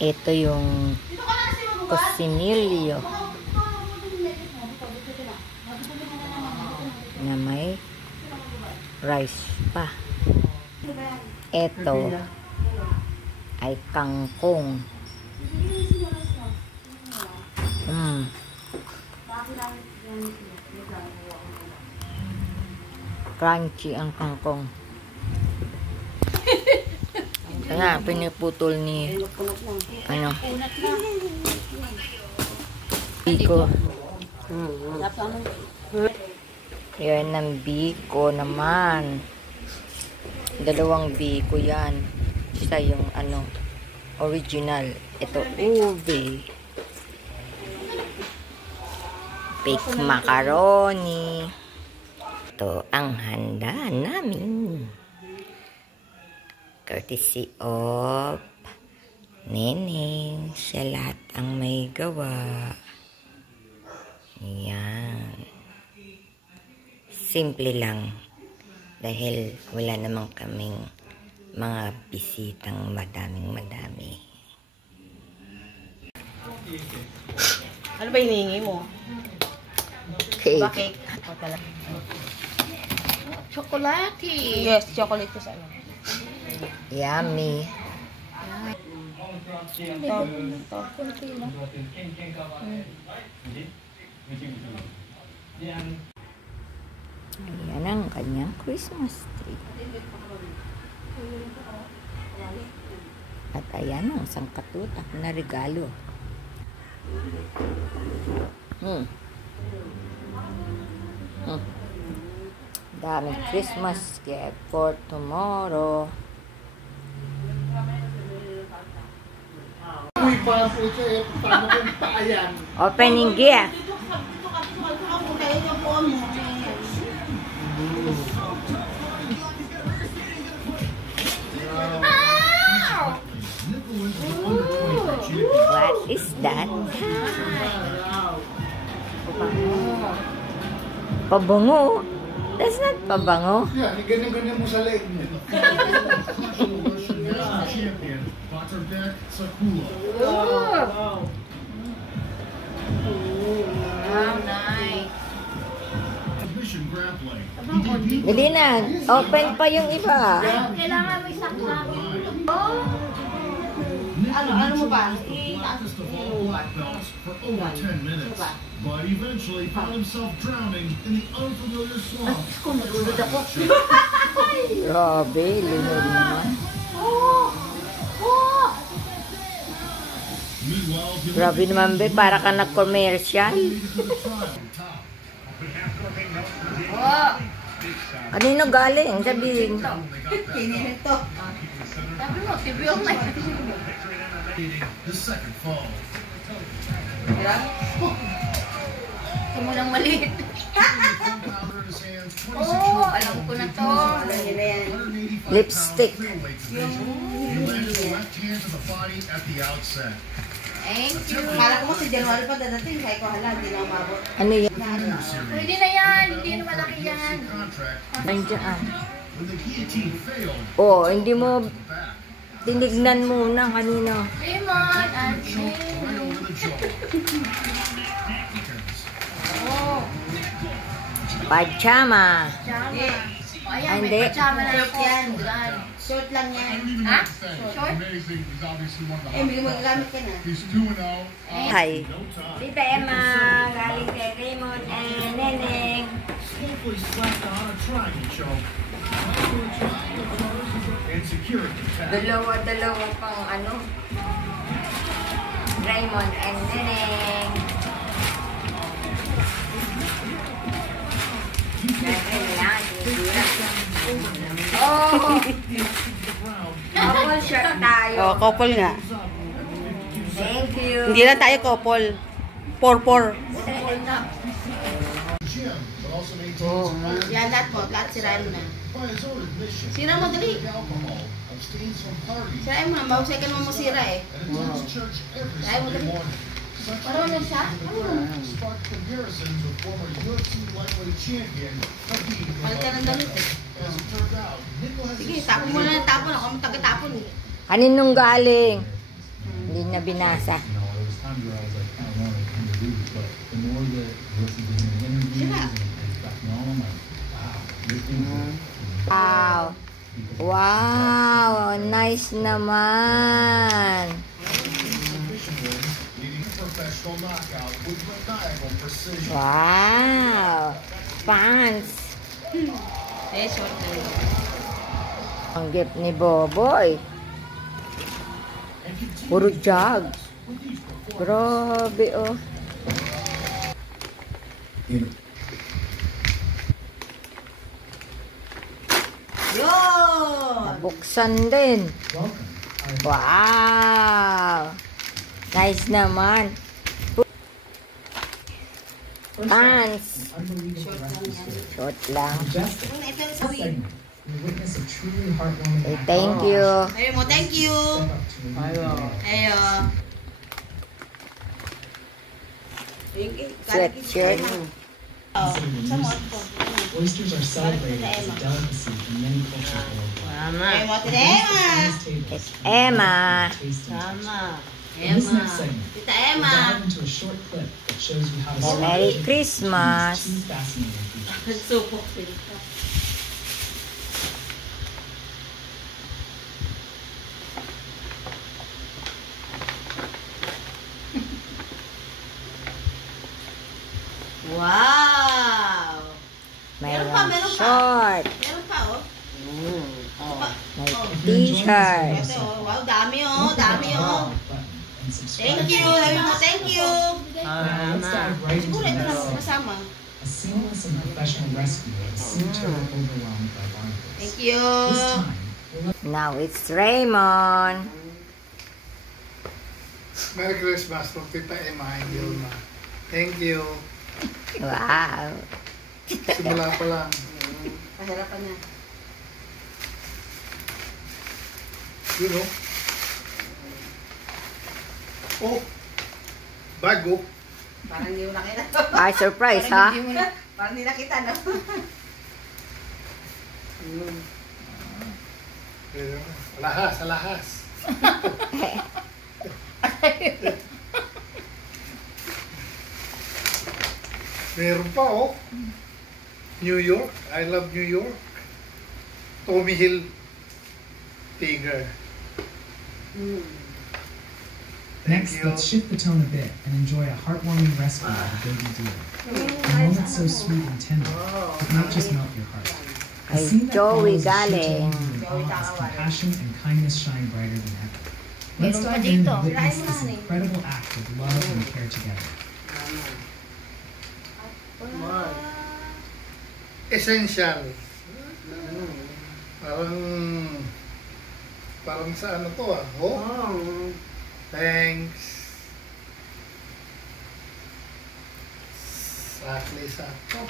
Ito yung cocinillo na may rice pa. Ito ay kangkong. Crunchy ang kangkong. Kaya piniputol ni ano biko. Yan ang biko naman. Dalawang biko yan. Isa yung ano original. Ito ube. Baked macaroni. Ito ang handa namin. Courtesy of Neneng. Siya lahat ang may gawa. Yan. Simple lang. Dahil wala namang kaming mga bisitang madaming-madami. Ano ba hinihingi mo? Cake. Bakit? Chocolate. Yes, chocolate ko sa ano. Yummy. Ayan ang kanyang Christmas tree. At ayan ang sangkatutak na regalo. Daming Christmas gift for tomorrow. Opening gift. What is that? Pabango. That's not pabango. Yeah, ganyan-ganyan mo sa leg mo. Wow, nice. Dali na. Open pa yung iba. Kailangan may saksak. Oh! Ano mo ba? For over 10 minutes, but eventually found himself drowning in the unfamiliar swamp. Grabe, lunod naman. Grabe naman be, para ka nag-commercial. Kanino galing? Sabihin. Kinin ito. Sabi mo, tibiyong na. The second fall. Ito mo lang maliit. Oh, alam ko na to. Lipstick. Thank you. Kala ko si January pa dadating. Kaya ko hala, hindi na umabot. Ano yan? Pwede na yan. Hindi na malaki yan. Nandiyan. Oh, hindi mo tinignan muna kanina. Lemon and oh. Pajama. Pajama. Oh, ayan, Hindi. may pajama na Short ako. yan. Short lang yan. Ha? Short? Hindi mo gagamit ka na. Hi. Tita Emma, galing kay Raymond and Neneng. Dalawa pang ano. Raymond and Neneng. Oh! Couple shirt tayo. Oh, couple nga. Thank you. Hindi na tayo couple. Por. Oh, Yan, lahat mo. Lahat sirain mo na. Sira mo, dali. Sirain mo na. Mahusay ka naman masira eh. Sirain mo, dali. Parang na siya? Palit ka ng damit eh. Sige, tapon mo na ng tapon. Ako mo taga-tapon eh. kaninong galing? Hindi na binasa. You know, there was times where I was like, kind of wanted him to lose, but the more that I listened to him in interviews and stuff, you know, I'm like, wow, this thing's good. Wow. Wow, nice naman. Leading a professional knockout with maniacal precision. Wow. Fans. Eh, short na rin. Ang gift ni Boboy. Puro jug. Grabe, oh. Yun! Buksan din. Welcome. Wow. Nice naman. Fans. Unbelievable rescue story. Short lang. Majestic. Ito yung This sawi. segment, we witness a truly heartwarming Okay, act thank of you. Ayun mo, thank you! step up to a new day. Ayun. Sweatshirt. Oysters are celebrated as a delicacy in many cultures worldwide. Ayun mo, Tita Emma! It's Emma. In this next segment, Tita we'll Emma! dive into a short clip that shows you how to Merry celebrate Christmas. these two fascinating creatures. Supok sila. Wow! Meron pa, May meron pa. short. Meron pa, oh. May If you're enjoying t-shirt. this Ito, episode, oh. Wow, dami, oh. don't forget Dami, to oh. like the button and subscribe Thank to you. the Sabi channel. mo, thank you. Now, let's dive right into Siguro the ito next lang segment. kasama. A seamless and professional rescue of a sea turtle overwhelmed by barnacles. Thank you. This time, we'll let Now it's Raymond. Merry Christmas from Tita Emma and Yulma. Thank you. Wow. Simula pa lang. Pahirapan niya. You know? Oh! Bago. Parang hindi mo nakita. Ay, surprise, ha? Parang hindi nakita, no? Alahas, alahas. Meron pa, oh. New York. I love New York. Tommy Hill Tiger. Next, you. let's shift the tone a bit and enjoy a heartwarming rescue of a baby deer. A moment so sweet and tender, it might just melt your heart. A Ay, scene that Joey follows is sure to galing. leave you in Joey awe as Takawan. compassion and kindness shine brighter than ever. Let's Meron pa dive in dito. and witness Kirain mo this na, incredible act of love and care together. Essential. Parang sa ano to, ah. Oh. Thanks. Sakto.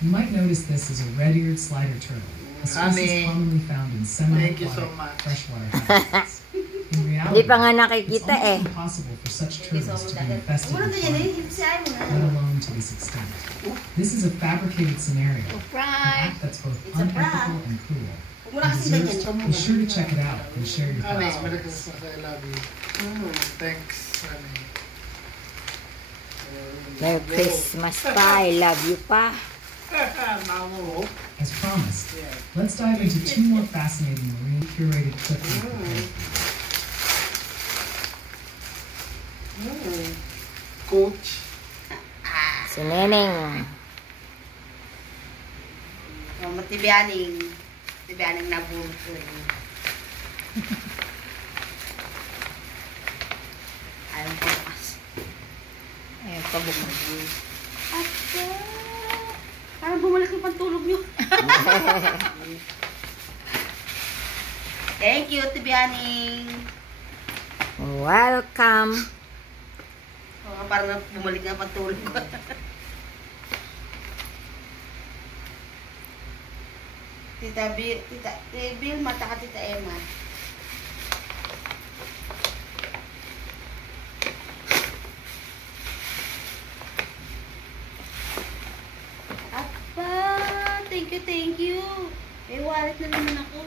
You might notice this as a red-eared slider turtle, a species Honey. commonly found in Thank you so semi-aquatic much. freshwater habitats. In reality, Hindi pa nga it's nakikita almost eh. impossible for such turtles to be infested Mura with ganyan eh. barnacles, Siyahin mo let na. alone to this extent. This is a fabricated scenario, an Prank. act that's both It's a unethical prank. and cruel. Huwag mo na kasi ganyan. Be sure to check it out and share your Honey, thoughts. Merry Christmas. I love you. Thanks, honey. Merry Christmas pa. I love you pa. As promised, let's dive into two more fascinating marine curated clips. we've prepared for you. Coach. Si Neneng. Oh, matibianing. Tibianing na buto eh. Ayaw ko bukas. Ayun pa bukas. Ate! Parang bumalik yung pantulog niyo. Thank you, Tibianing. Welcome. Oh, parang bumalik na pantulog ko. Tita Bill, mata ka Tita Emma. Apa, thank you. May wallet na naman ako.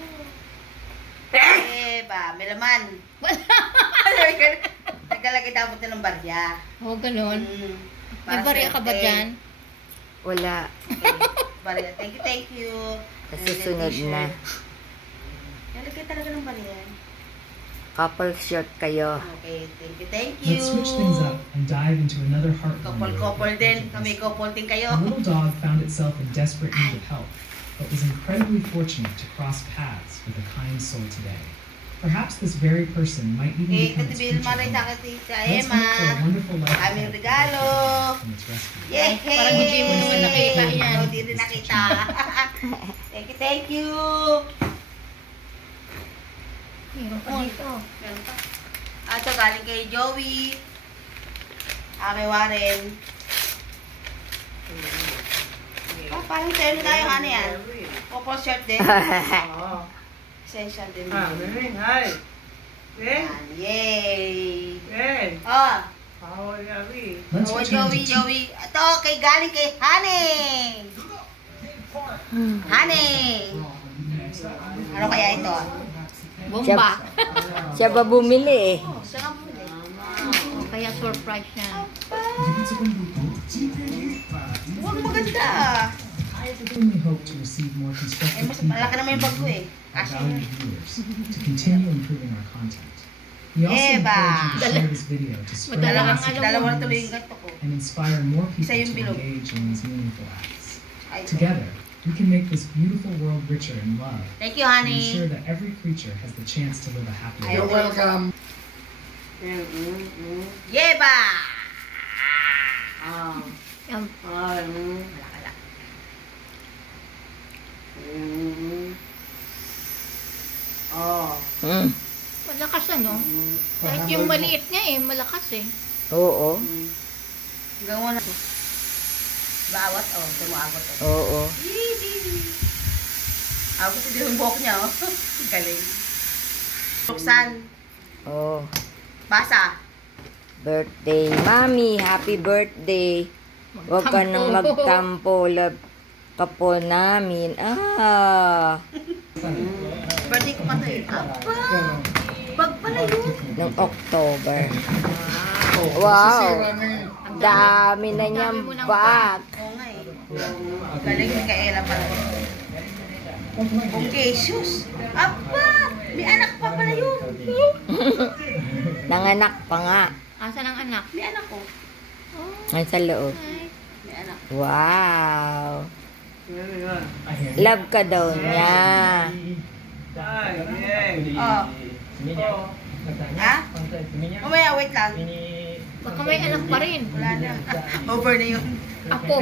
ba? May laman. Naglalagay dapat na ng barya. Oo, ganun. May Para barya ka ba swerte. dyan? Wala. Okay. Barya. Thank you. Susunod na. Nalagay talaga ng barya. Couple shot kayo. Okay, thank you. Let's switch things up and dive into another heartwarming Couple din. story. Kami couple din kayo. A little dog found itself in desperate need of help, but was incredibly fortunate to cross paths with a kind soul today. Perhaps this very person might even Eh, become its katibil future mo rin owner. sa Tita Let's Emma. hope for a wonderful life Aming ahead regalo. from its rescue. Yay! Parang hindi mo naman nakita yan. Hindi rin nakita. Thank you. Meron pa dito. Meron pa. Ito galing kay Joey. Kay Warren. Oh, parang sa'yo na tayo, ano yan? Couple shirt din. Essential din. Hi. Yan. Yay! Hey. Oh, How are you? Let's oh return Joey, to Joey. Ito, galing kay Honey. Honey. Ano kaya ito? Bomba. Siya ba bumili eh? Siya nga po din. Kaya surprise siya. Huwag maganda. I only hope to receive more Eh, constructive mas feedback malaki naman yung bag ko eh. from Kasi valued viewers to continue improving our content. We also Eba! encourage you to share this video to spread Madala our kang message dalawa na tuloy yung awareness ganito ko. and inspire more Isa people yung to bilog. engage in these meaningful acts. Ay, ito. Together, we can make this beautiful world richer in love Thank you, and ensure honey. that every creature has the chance to live a happy You're life. welcome. Yeba! Yan. Malakala. Mm. Malakas ano? Kahit yung maliit nga eh, malakas eh. Oo. Hanggang wala. Bawat, oh. Tumuabot, oh. Oo. Ako kasi din yung buhok niya, oh. Galing. Roxanne, Oo. basa. Birthday, Mami. Happy birthday. Huwag ka nang magtampo. Love ka po namin. Ah. Birthday ko pa to eh. Apa! Bag pala yun. Noong October. Wow. Dami na niyang bag. Oo nga eh. Galing ni Kaela pala. Okay, shoes. Apa! May anak pa pala yun. Nanganak pa nga. Asan ang anak? May anak ko. Ay, sa loob. Ay, May anak. Wow. Love ka daw niya. Oh. Ha? Mamaya, wait lang. baka may anak pa rin. Wala na. Over na yun. Apo.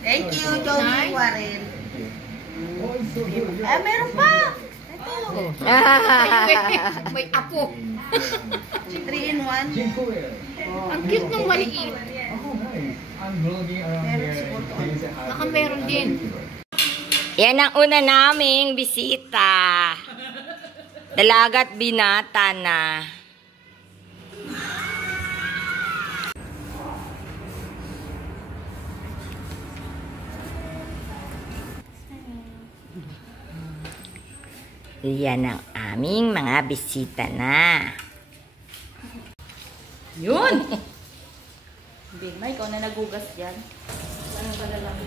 Thank you, Joey Warren. Ah, meron pa. Ito. May apo. 3 in 1. Ang cute ng maliit. Meron siguro to. Baka meron din. Yan ang una naming bisita. Dalagat binata na. Yan ang aming mga bisita na. Yun! Big Mike, ikaw na nagugas dyan. Ano ba lalaki?